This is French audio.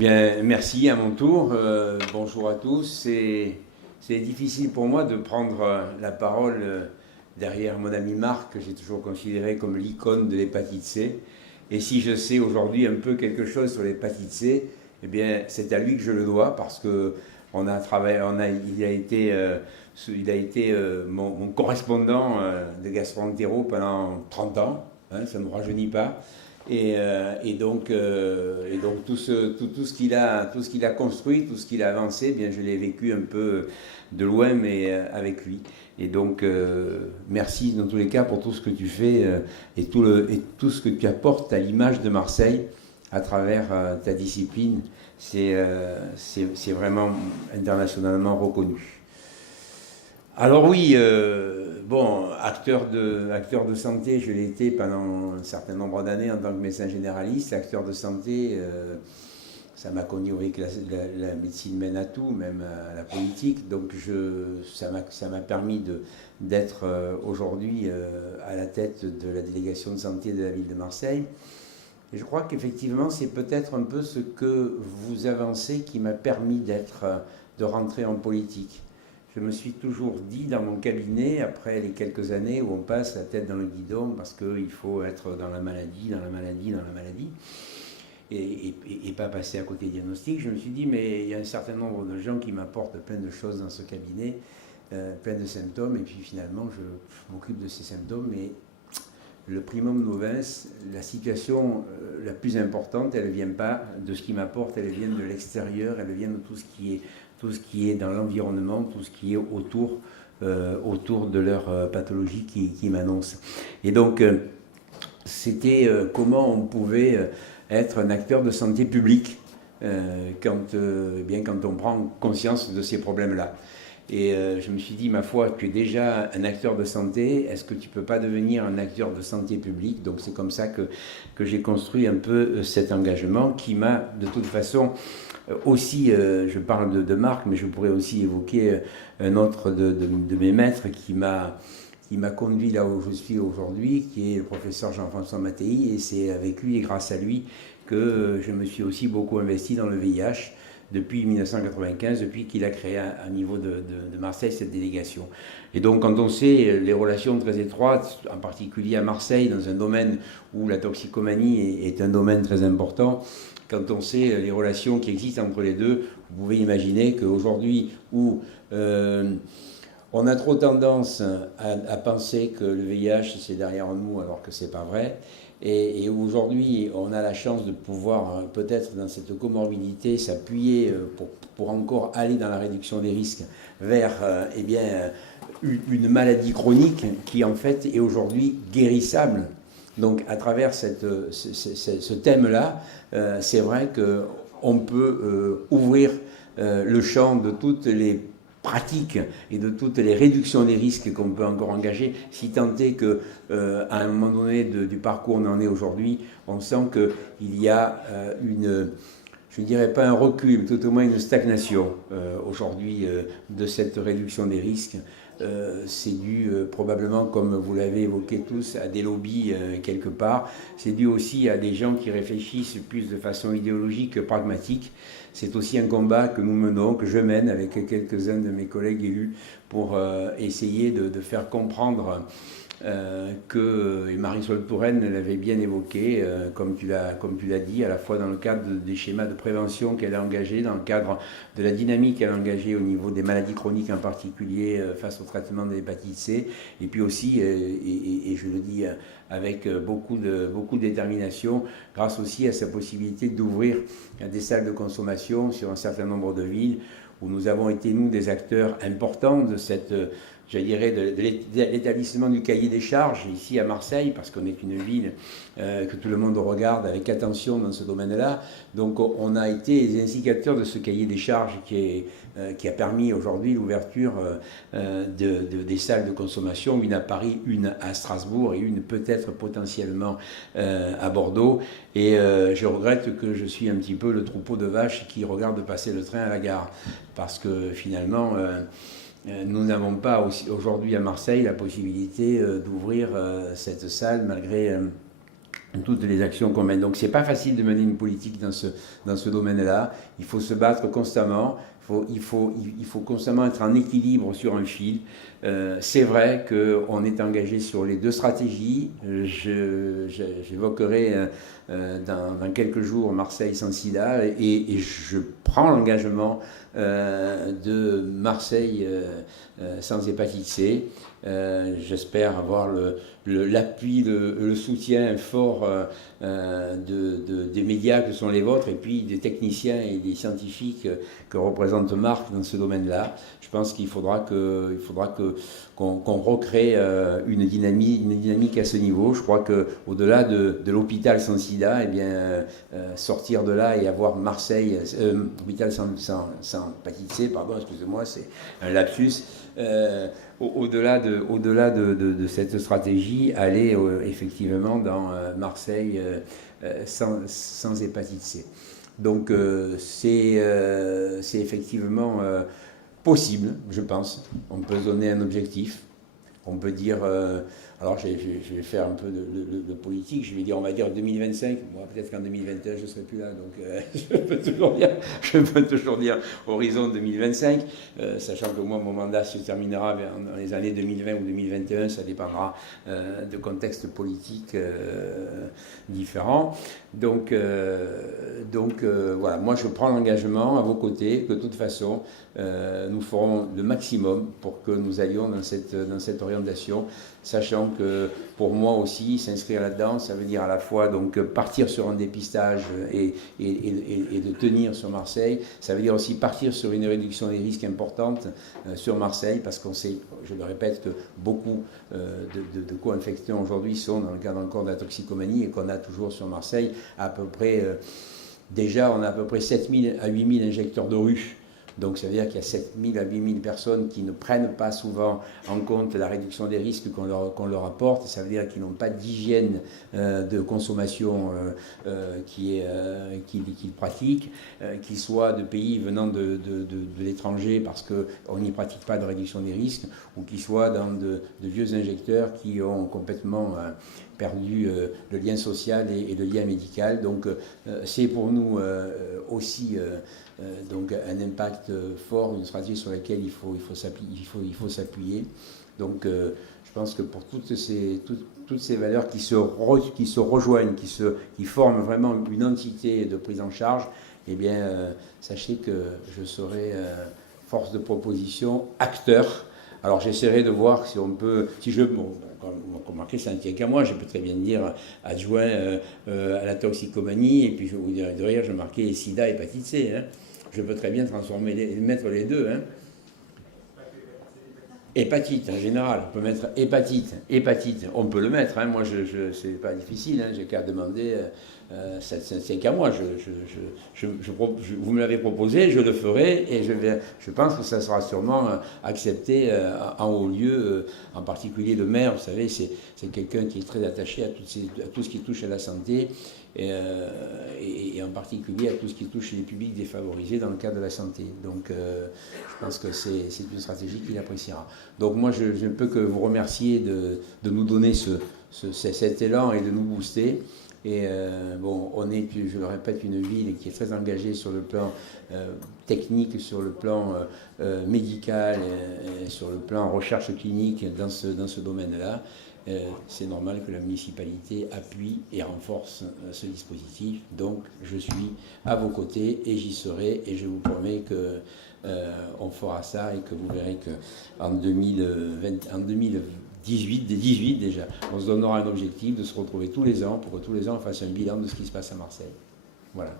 Bien, merci à mon tour. Bonjour à tous. C'est difficile pour moi de prendre la parole derrière mon ami Marc, que j'ai toujours considéré comme l'icône de l'hépatite C. Et si je sais aujourd'hui un peu quelque chose sur l'hépatite C, eh bien, c'est à lui que je le dois parce que on a travaillé, il a été mon correspondant de gastroentéro pendant 30 ans. Hein, ça ne nous rajeunit pas. Et donc tout ce qu'il a construit, tout ce qu'il a avancé, eh bien je l'ai vécu un peu de loin, mais avec lui. Et donc merci dans tous les cas pour tout ce que tu fais et tout ce que tu apportes à l'image de Marseille à travers ta discipline. C'est vraiment internationalement reconnu. Alors oui, bon, acteur de santé, je l'ai été pendant un certain nombre d'années en tant que médecin généraliste. Acteur de santé, ça m'a conduit avec la médecine mène à tout, même à la politique. Donc ça m'a permis d'être aujourd'hui à la tête de la délégation de santé de la ville de Marseille. Et je crois qu'effectivement, c'est peut-être un peu ce que vous avancez qui m'a permis de rentrer en politique. Je me suis toujours dit dans mon cabinet, après les quelques années où on passe la tête dans le guidon parce qu'il faut être dans la maladie, et pas passer à côté des diagnostics, je me suis dit, mais il y a un certain nombre de gens qui m'apportent plein de choses dans ce cabinet, plein de symptômes, et puis finalement, je m'occupe de ces symptômes, mais le primum novus, la situation la plus importante, elle ne vient pas de ce qui m'apporte, elle vient de l'extérieur, elle vient de tout ce qui est dans l'environnement, tout ce qui est autour de leur pathologie qui m'annonce. Et donc, c'était comment on pouvait être un acteur de santé publique quand on prend conscience de ces problèmes-là. Et je me suis dit, ma foi, tu es déjà un acteur de santé, est-ce que tu ne peux pas devenir un acteur de santé publique? Donc c'est comme ça que j'ai construit un peu cet engagement qui m'a, de toute façon, aussi, je parle de Marc, mais je pourrais aussi évoquer un autre de mes maîtres qui m'a conduit là où je suis aujourd'hui, qui est le professeur Jean-François Mattei, et c'est avec lui et grâce à lui que je me suis aussi beaucoup investi dans le VIH depuis 1995, depuis qu'il a créé à niveau de Marseille cette délégation. Et donc quand on sait les relations très étroites, en particulier à Marseille, dans un domaine où la toxicomanie est un domaine très important, quand on sait les relations qui existent entre les deux, vous pouvez imaginer qu'aujourd'hui où on a trop tendance à penser que le VIH c'est derrière nous alors que c'est pas vrai, et aujourd'hui on a la chance de pouvoir peut-être dans cette comorbidité s'appuyer pour encore aller dans la réduction des risques vers une maladie chronique qui en fait est aujourd'hui guérissable. Donc à travers ce thème-là, c'est vrai qu'on peut ouvrir le champ de toutes les pratiques et de toutes les réductions des risques qu'on peut encore engager, si tant est qu'à un moment donné du parcours où on en est aujourd'hui, on sent qu'il y a je ne dirais pas un recul, mais tout au moins une stagnation aujourd'hui de cette réduction des risques. C'est dû probablement, comme vous l'avez évoqué tous, à des lobbies quelque part. C'est dû aussi à des gens qui réfléchissent plus de façon idéologique que pragmatique. C'est aussi un combat que nous menons, que je mène avec quelques-uns de mes collègues élus pour essayer de faire comprendre et Marisol Touraine l'avait bien évoqué, comme tu l'as dit, à la fois dans le cadre des schémas de prévention qu'elle a engagés, dans le cadre de la dynamique qu'elle a engagée au niveau des maladies chroniques en particulier face au traitement de l'hépatite C, et puis aussi, et je le dis avec beaucoup de détermination, grâce aussi à sa possibilité d'ouvrir des salles de consommation sur un certain nombre de villes où nous avons été, nous, des acteurs importants de cette, je dirais, de l'établissement du cahier des charges ici à Marseille, parce qu'on est une ville que tout le monde regarde avec attention dans ce domaine-là. Donc on a été les instigateurs de ce cahier des charges qui a permis aujourd'hui l'ouverture des salles de consommation, une à Paris, une à Strasbourg et une peut-être potentiellement à Bordeaux. Et je regrette que je suis un petit peu le troupeau de vaches qui regarde passer le train à la gare, parce que finalement nous n'avons pas aujourd'hui à Marseille la possibilité d'ouvrir cette salle malgré toutes les actions qu'on mène. Donc c'est pas facile de mener une politique dans ce domaine-là. Il faut se battre constamment. Il faut constamment être en équilibre sur un fil. C'est vrai qu'on est engagé sur les deux stratégies. J'évoquerai dans quelques jours Marseille sans sida et je prends l'engagement de Marseille sans hépatite C. J'espère avoir l'appui, le soutien fort des médias que sont les vôtres et puis des techniciens et des scientifiques que représente Marc dans ce domaine-là. Je pense qu'il faudra qu'on recrée une dynamique à ce niveau. Je crois qu'au-delà de l'hôpital sans sida, eh bien, sortir de là et avoir Marseille, hôpital sans hépatite C, pardon, excusez-moi, c'est un lapsus. Au-delà de cette stratégie, aller effectivement dans Marseille sans hépatite C. Donc c'est effectivement possible, je pense. On peut se donner un objectif. On peut dire, alors je vais faire un peu de politique, je vais dire, on va dire 2025, moi peut-être qu'en 2021 je ne serai plus là, donc je peux toujours dire horizon 2025, sachant que moi mon mandat se terminera dans les années 2020 ou 2021, ça dépendra de contextes politiques différents. Donc voilà, moi je prends l'engagement à vos côtés que de toute façon nous ferons le maximum pour que nous allions dans cette orientation, sachant que pour moi aussi s'inscrire là-dedans, ça veut dire à la fois donc partir sur un dépistage et de tenir sur Marseille, ça veut dire aussi partir sur une réduction des risques importante sur Marseille, parce qu'on sait, je le répète, que beaucoup de co-infectés aujourd'hui sont dans le cadre encore de la toxicomanie et qu'on a toujours sur Marseille à peu près, déjà on a à peu près 7000 à 8000 injecteurs de rue. Donc ça veut dire qu'il y a 7000 à 8000 personnes qui ne prennent pas souvent en compte la réduction des risques qu'on leur apporte. Ça veut dire qu'ils n'ont pas d'hygiène de consommation qu'ils pratiquent, qu'ils soient de pays venant de l'étranger parce qu'on n'y pratique pas de réduction des risques, ou qu'ils soient dans de vieux injecteurs qui ont complètement perdu le lien social et le lien médical. Donc c'est pour nous aussi donc un impact fort, une stratégie sur laquelle il faut s'appuyer. Donc je pense que pour toutes ces valeurs qui se rejoignent, qui forment vraiment une entité de prise en charge, eh bien sachez que je serai force de proposition, acteur. Alors j'essaierai de voir si on peut, bon, comme remarqué, ça ne tient qu'à moi, je peux très bien dire adjoint à la toxicomanie, et puis je vous dirai de rire, je marquais sida, hépatite C. Hein. Je peux très bien mettre les deux. Hein. Hépatite en général, on peut mettre hépatite, on peut le mettre. Hein. Moi, c'est pas difficile, hein. J'ai qu'à demander, c'est qu'à moi. Vous me l'avez proposé, je le ferai et je pense que ça sera sûrement accepté en haut lieu, en particulier le maire. Vous savez, c'est quelqu'un qui est très attaché à tout ce qui touche à la santé. Et en particulier à tout ce qui touche les publics défavorisés dans le cadre de la santé. Donc je pense que c'est une stratégie qu'il appréciera. Donc moi je ne peux que vous remercier de nous donner cet élan et de nous booster. Et bon, on est, je le répète, une ville qui est très engagée sur le plan technique, sur le plan médical, sur le plan recherche clinique dans ce domaine-là. C'est normal que la municipalité appuie et renforce ce dispositif. Donc je suis à vos côtés et j'y serai, et je vous promets qu'on fera ça et que vous verrez qu'en 2018 déjà, on se donnera un objectif de se retrouver tous les ans pour que tous les ans on fasse un bilan de ce qui se passe à Marseille. Voilà.